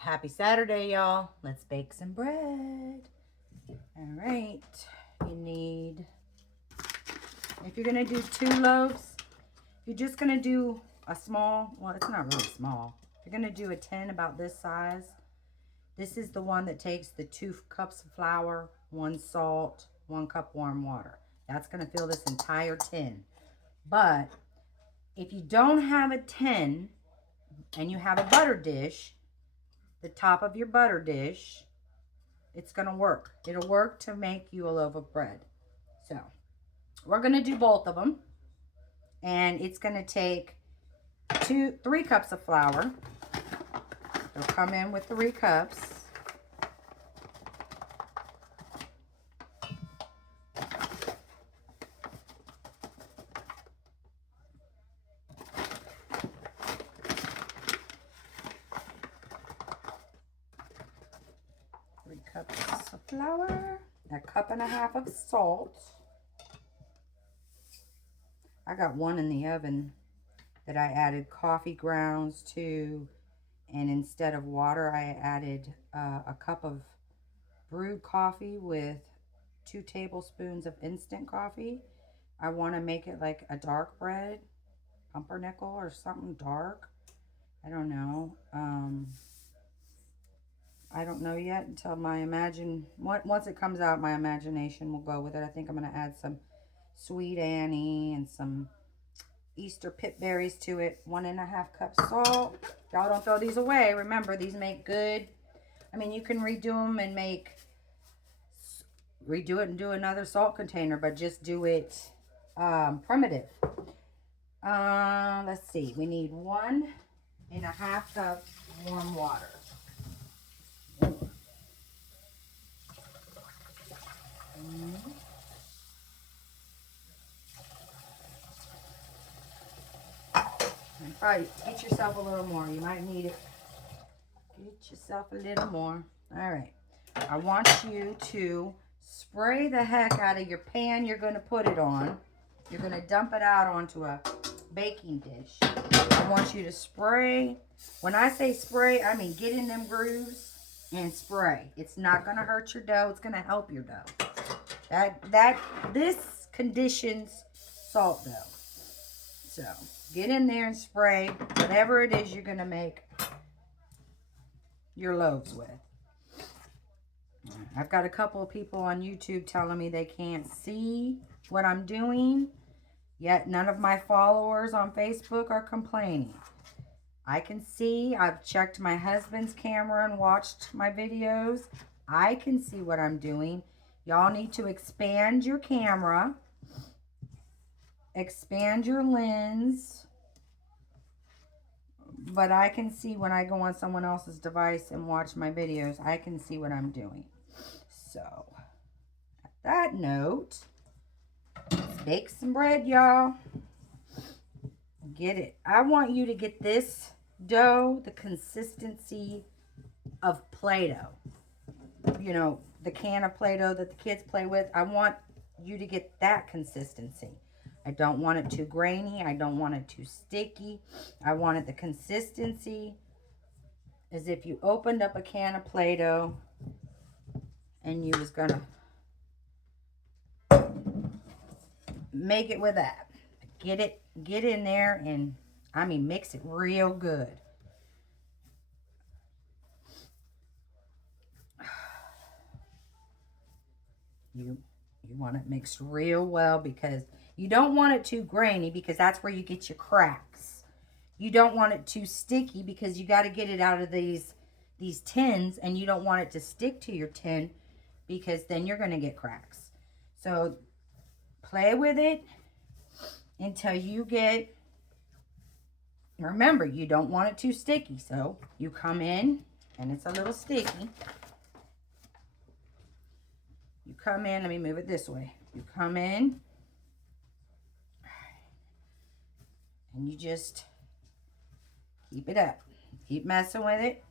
Happy Saturday, y'all. Let's bake some bread. All right. You need, if you're going to do 2 loaves, if you're just going to do a small, well, it's not really small. If you're going to do a tin about this size, this is the one that takes the 2 cups of flour, 1 salt, 1 cup warm water. That's going to fill this entire tin. But if you don't have a tin and you have a butter dish, the top of your butter dish, it's going to work. It'll work to make you a loaf of bread. So we're going to do both of them. And it's going to take 3 cups of flour. They'll come in with 3 cups. Cups of flour, 1.5 cups of salt. I got one in the oven that I added coffee grounds to, and instead of water I added a cup of brewed coffee with 2 tablespoons of instant coffee. I want to make it like a dark bread, pumpernickel or something dark. I don't know. I don't know yet until once it comes out, my imagination will go with it. I think I'm going to add some Sweet Annie and some Easter pip berries to it. 1.5 cups salt. Y'all don't throw these away. Remember, these make good. I mean, you can redo them and redo it and do another salt container, but just do it primitive. Let's see. We need 1.5 cups warm water. And probably get yourself a little more. You might need it. Get yourself a little more. All right. I want you to spray the heck out of your pan you're going to put it on. You're going to dump it out onto a baking dish. I want you to spray. When I say spray, I mean get in them grooves and spray. It's not going to hurt your dough. It's going to help your dough. This conditions salt dough. So get in there and spray whatever it is you're going to make your loaves with. I've got a couple of people on YouTube telling me they can't see what I'm doing, yet none of my followers on Facebook are complaining. I can see. I've checked my husband's camera and watched my videos. I can see what I'm doing. Y'all need to expand your camera, expand your lens, but I can see when I go on someone else's device and watch my videos. I can see what I'm doing. So, at that note, let's bake some bread, y'all. Get it. I want you to get this dough the consistency of Play-Doh. You know, the can of Play-Doh that the kids play with. I want you to get that consistency. I don't want it too grainy. I don't want it too sticky. I want it the consistency as if you opened up a can of Play-Doh and you was gonna make it with that. Get in there and, I mean, mix it real good. You want it mixed real well because you don't want it too grainy because that's where you get your cracks. You don't want it too sticky because you got to get it out of these tins, and you don't want it to stick to your tin because then you're going to get cracks. So play with it until you get, remember, you don't want it too sticky. So you come in and it's a little sticky. You come in, let me move it this way. You come in and you just keep it up. Keep messing with it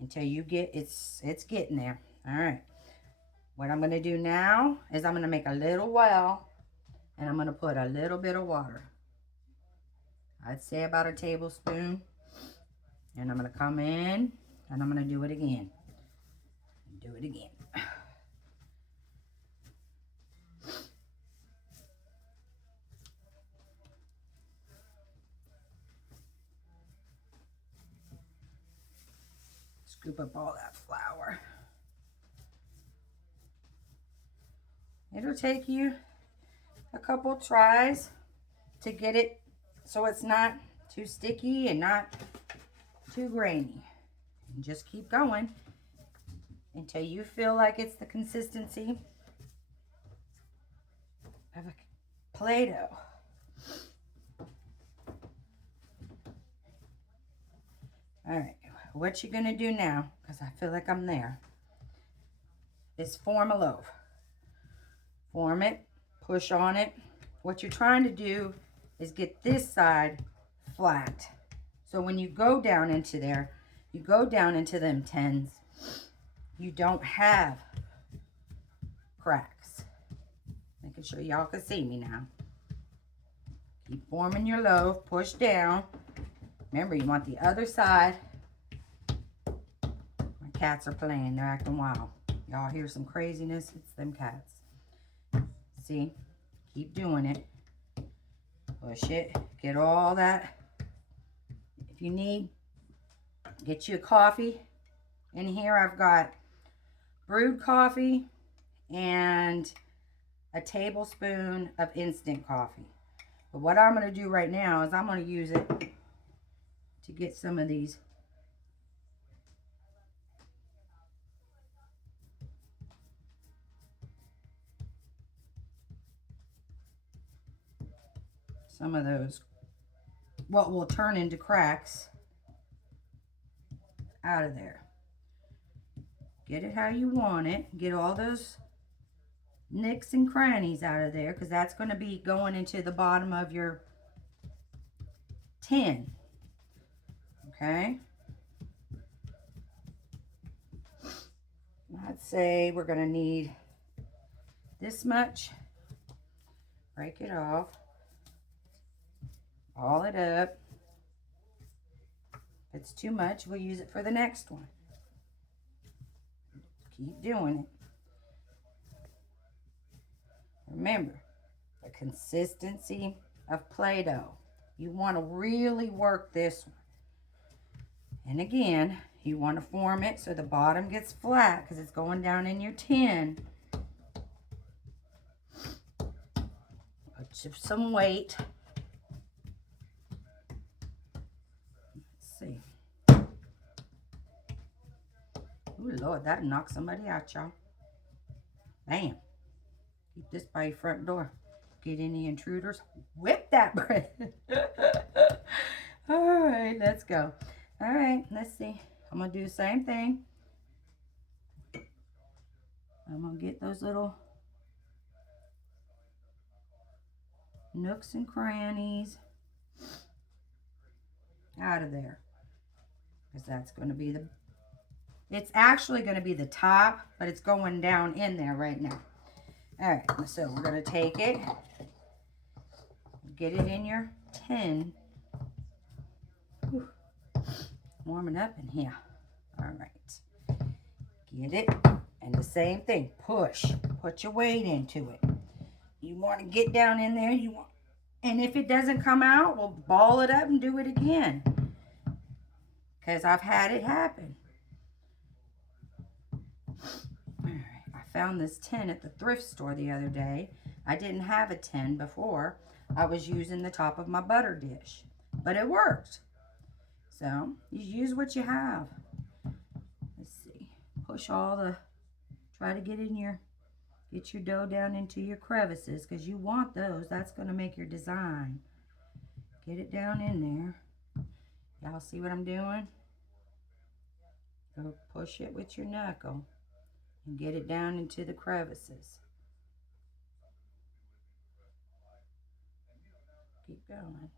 until you get, it's getting there. All right. What I'm going to do now is I'm going to make a little well, and I'm going to put a little bit of water. I'd say about a tablespoon. And I'm going to come in And I'm going to do it again. Do it again. Scoop up all that flour. It'll take you a couple tries to get it so it's not too sticky and not too grainy. And just keep going until you feel like it's the consistency of a Play-Doh. All right, what you're gonna do now, because I feel like I'm there, is form a loaf. Form it, push on it. What you're trying to do is get this side flat. So when you go down into there, you go down into them tens, you don't have cracks. Making sure y'all can see me now. Keep forming your loaf, push down. Remember, you want the other side. My cats are playing, they're acting wild. Y'all hear some craziness? It's them cats. See? Keep doing it. Push it. Get all that. If you need, get you a coffee. In here I've got brewed coffee and a tablespoon of instant coffee. But what I'm going to do right now is I'm going to use it to get some of these those what will turn into cracks out of there. Get it how you want it. Get all those nicks and crannies out of there, because that's going to be going into the bottom of your tin. Okay? I'd say we're going to need this much. Break it off. Ball it up. If it's too much, we'll use it for the next one. Keep doing it. Remember, the consistency of Play-Doh. You want to really work this one. And again, you want to form it so the bottom gets flat because it's going down in your tin. Put some weight. Let's see. Oh, Lord, that knocked somebody out, y'all. Bam. Keep this by your front door. Get any intruders. Whip that bread. All right, let's go. All right, let's see. I'm going to do the same thing. I'm going to get those little nooks and crannies out of there. Because that's going to be the... It's actually going to be the top, but it's going down in there right now. All right, so we're going to take it. Get it in your tin. Whew. Warming up in here. All right. Get it. And the same thing. Push. Put your weight into it. You want to get down in there. And if it doesn't come out, we'll ball it up and do it again. Because I've had it happen. All right. I found this tin at the thrift store the other day. I didn't have a tin before. I was using the top of my butter dish. But it worked. So, you use what you have. Let's see. Push all the... Try to get your dough down into your crevices, because you want those. That's going to make your design. Get it down in there. Y'all see what I'm doing? Go push it with your knuckle and get it down into the crevices. Keep going.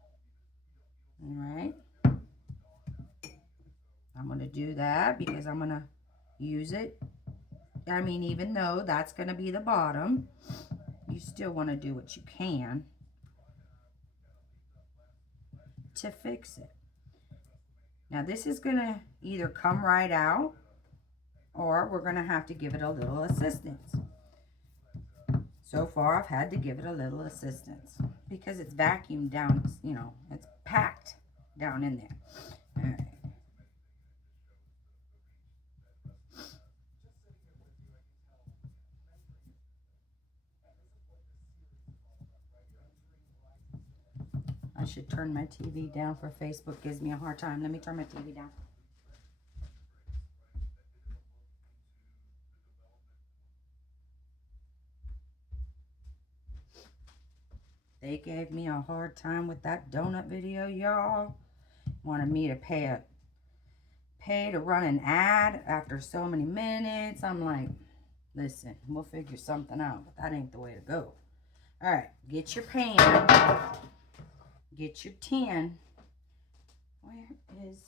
All right. I'm going to do that because I'm going to use it. I mean, even though that's going to be the bottom, you still want to do what you can to fix it. Now this is going to either come right out, or we're going to have to give it a little assistance. So far, I've had to give it a little assistance because it's vacuumed down, you know, it's packed down in there. All right. I should turn my TV down for Facebook. Gives me a hard time. Let me turn my TV down. They gave me a hard time with that donut video, y'all. Wanted me to pay to run an ad after so many minutes. I'm like, listen, we'll figure something out, but that ain't the way to go. All right, get your pan. Get your tin. Where is,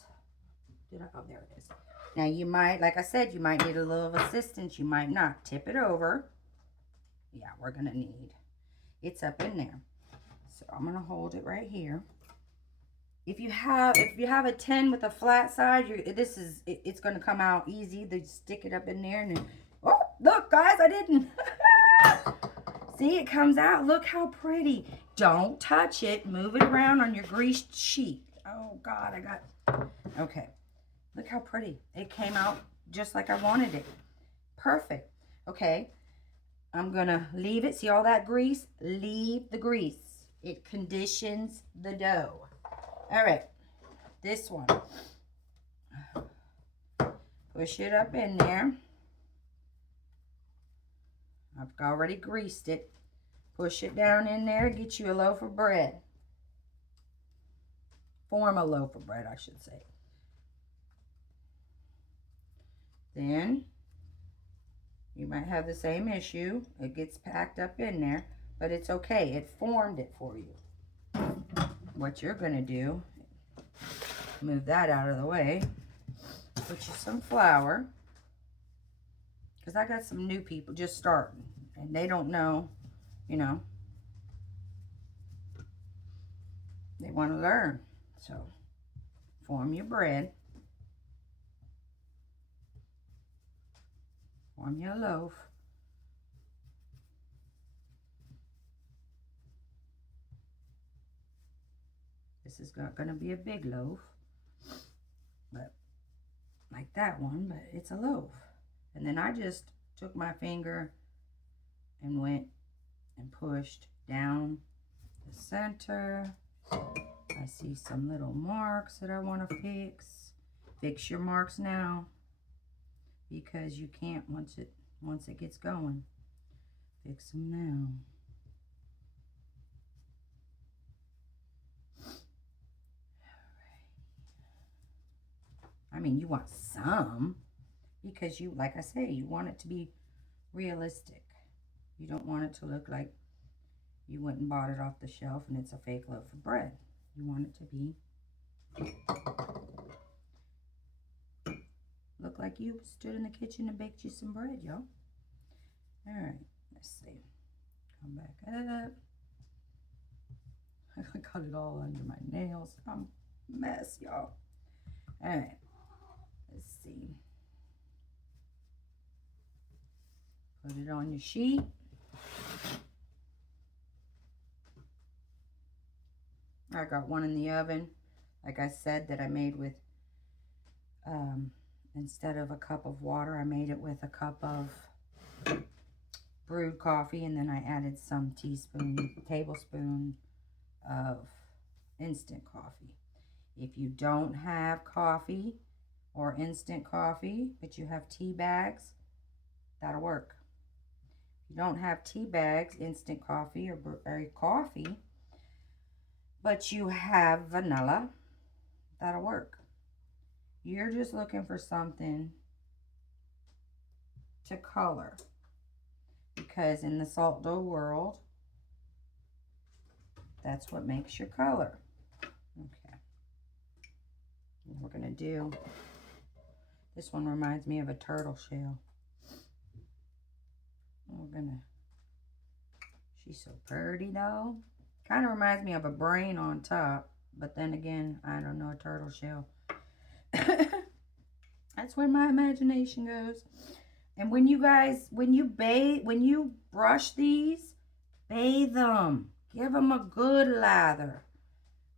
oh, there it is. Now you might, like I said, you might need a little assistance. You might not. Tip it over. Yeah, we're gonna need. It's up in there. So I'm gonna hold it right here. If you have a tin with a flat side, it's gonna come out easy. They stick it up in there and then, oh, look guys, I didn't. See, it comes out. Look how pretty. Don't touch it. Move it around on your greased sheet. Oh God, okay. Look how pretty. It came out just like I wanted it. Perfect. Okay. I'm going to leave it. See all that grease? Leave the grease. It conditions the dough. All right. This one. Push it up in there. I've already greased it. Push it down in there. Get you a loaf of bread. Form a loaf of bread, I should say. Then you might have the same issue. It gets packed up in there, but it's okay. It formed it for you. What you're going to do, move that out of the way. Put you some flour. Because I got some new people just starting. And they don't know, you know. They want to learn. So, form your bread. Form your loaf. This is not going to be a big loaf. But, like that one, but it's a loaf. And then I just took my finger and went and pushed down the center. I see some little marks that I want to fix. Fix your marks now, because you can't once it gets going. Fix them now. I mean, you want some, because you, like I say, you want it to be realistic. You don't want it to look like you went and bought it off the shelf and it's a fake loaf of bread. You want it to be look like you stood in the kitchen and baked you some bread, y'all. All right, let's see. Come back up. I got it all under my nails. I'm a mess, y'all. All right, let's see. Put it on your sheet. I got one in the oven, like I said, that I made with, instead of a cup of water, I made it with a cup of brewed coffee, and then I added some tablespoon of instant coffee. If you don't have coffee or instant coffee, but you have tea bags, that'll work. If you don't have tea bags, instant coffee, or coffee, but you have vanilla, that'll work. You're just looking for something to color, because in the salt dough world, that's what makes your color. Okay. And we're gonna do, this one reminds me of a turtle shell. She's so pretty though. Kind of reminds me of a brain on top, but then again, I don't know, a turtle shell. That's where my imagination goes. And when you guys, when you brush these, bathe them. Give them a good lather.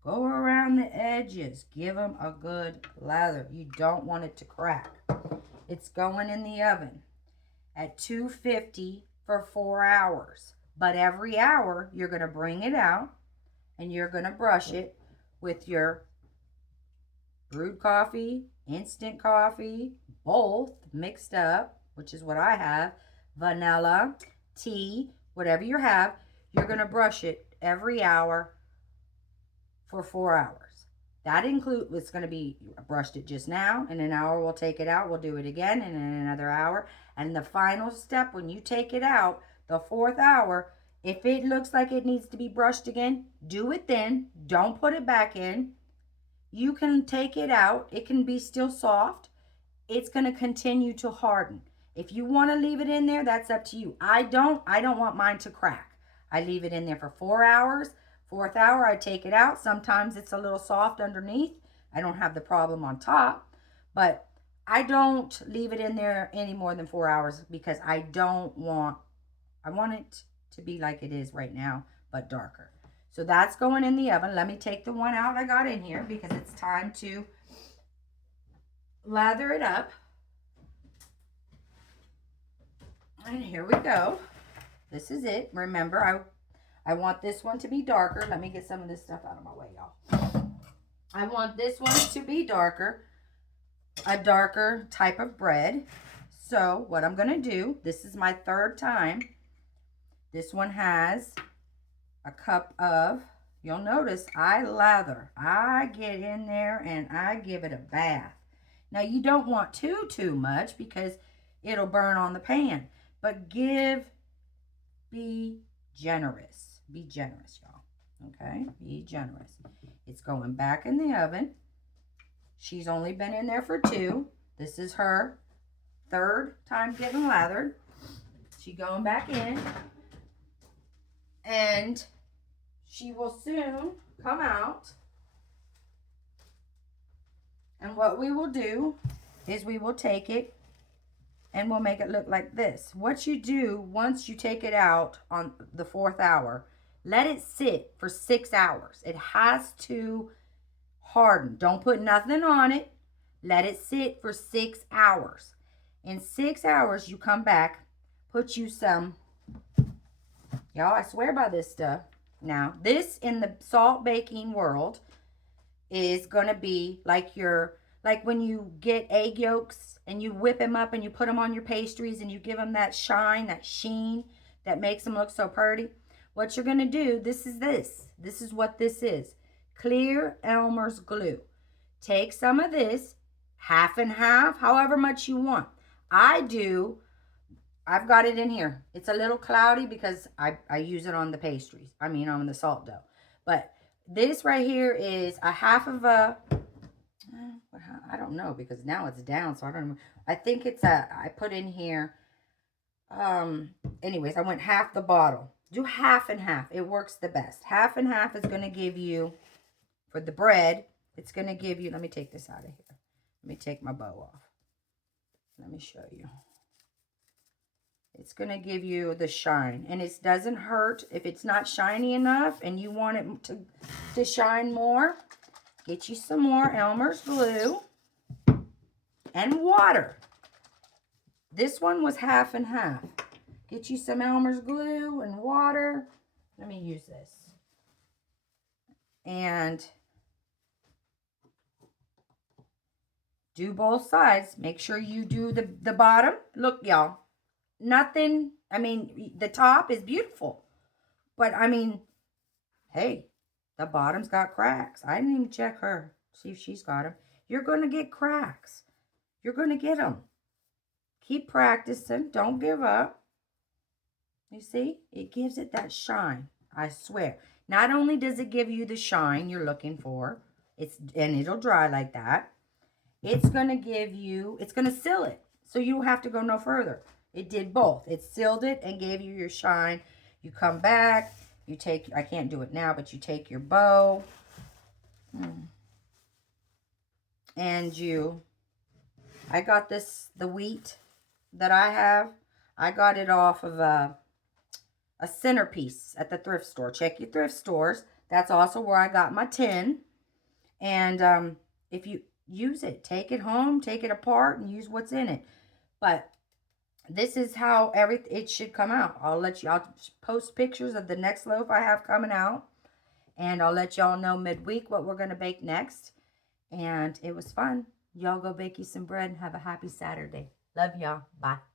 Go around the edges. Give them a good lather. You don't want it to crack. It's going in the oven at 250 for 4 hours. But every hour, you're going to bring it out and you're going to brush it with your brewed coffee, instant coffee, both mixed up, which is what I have, vanilla, tea, whatever you have. You're going to brush it every hour for 4 hours. That includes, it's going to be, brushed it just now. In an hour, we'll take it out. We'll do it again. And in another hour. And the final step, when you take it out, the 4th hour, if it looks like it needs to be brushed again, do it then. Don't put it back in. You can take it out. It can be still soft. It's going to continue to harden. If you want to leave it in there, that's up to you. I don't want mine to crack. I leave it in there for 4 hours. 4th hour, I take it out. Sometimes it's a little soft underneath. I don't have the problem on top. But I don't leave it in there any more than 4 hours because I want it to be like it is right now, but darker. So that's going in the oven. Let me take the one out I got in here because it's time to lather it up. And here we go. This is it. Remember, I want this one to be darker. Let me get some of this stuff out of my way, y'all. I want this one to be darker, a darker type of bread. So what I'm going to do, this is my 3rd time. This one has a cup of, you'll notice I lather. I get in there and I give it a bath. Now you don't want too much because it'll burn on the pan. But be generous. Be generous, y'all. Okay? Be generous. It's going back in the oven. She's only been in there for 2. This is her 3rd time getting lathered. She's going back in. And she will soon come out. And what we will do is we will take it and we'll make it look like this. What you do once you take it out on the 4th hour, let it sit for 6 hours. It has to harden. Don't put nothing on it. Let it sit for 6 hours. In 6 hours, you come back, put you some, y'all, I swear by this stuff. Now, this in the salt baking world is going to be like when you get egg yolks and you whip them up and you put them on your pastries and you give them that shine, that sheen that makes them look so pretty. What you're going to do, this is what this is. Clear Elmer's glue. Take some of this, half and half, however much you want. I've got it in here. It's a little cloudy because I use it on the pastries. I mean, on the salt dough. But this right here is a half of a, I don't know because now it's down. So I don't know. I think it's I put in here, anyways, I went half the bottle. Do half and half. It works the best. Half and half is going to give you, for the bread, it's going to give you, let me take this out of here. Let me take my bow off. Let me show you. It's going to give you the shine. And it doesn't hurt if it's not shiny enough and you want it to shine more. Get you some more Elmer's glue and water. This one was half and half. Get you some Elmer's glue and water. Let me use this. And do both sides. Make sure you do the bottom. Look, y'all. Nothing, I mean, the top is beautiful. But, I mean, hey, the bottom's got cracks. I didn't even check her. See if she's got them. You're going to get cracks. You're going to get them. Keep practicing. Don't give up. You see? It gives it that shine. I swear. Not only does it give you the shine you're looking for, and it'll dry like that, it's going to give you, it's going to seal it. So you don't have to go no further. It did both. It sealed it and gave you your shine. You come back. You take, I can't do it now, but you take your bow. And you I got the wheat that I have. I got it off of a centerpiece at the thrift store. Check your thrift stores. That's also where I got my tin. And if you use it, take it home, take it apart, and use what's in it. But this is how it should come out. I'll post pictures of the next loaf I have coming out. And I'll let y'all know midweek what we're going to bake next. And it was fun. Y'all go bake you some bread and have a happy Saturday. Love y'all. Bye.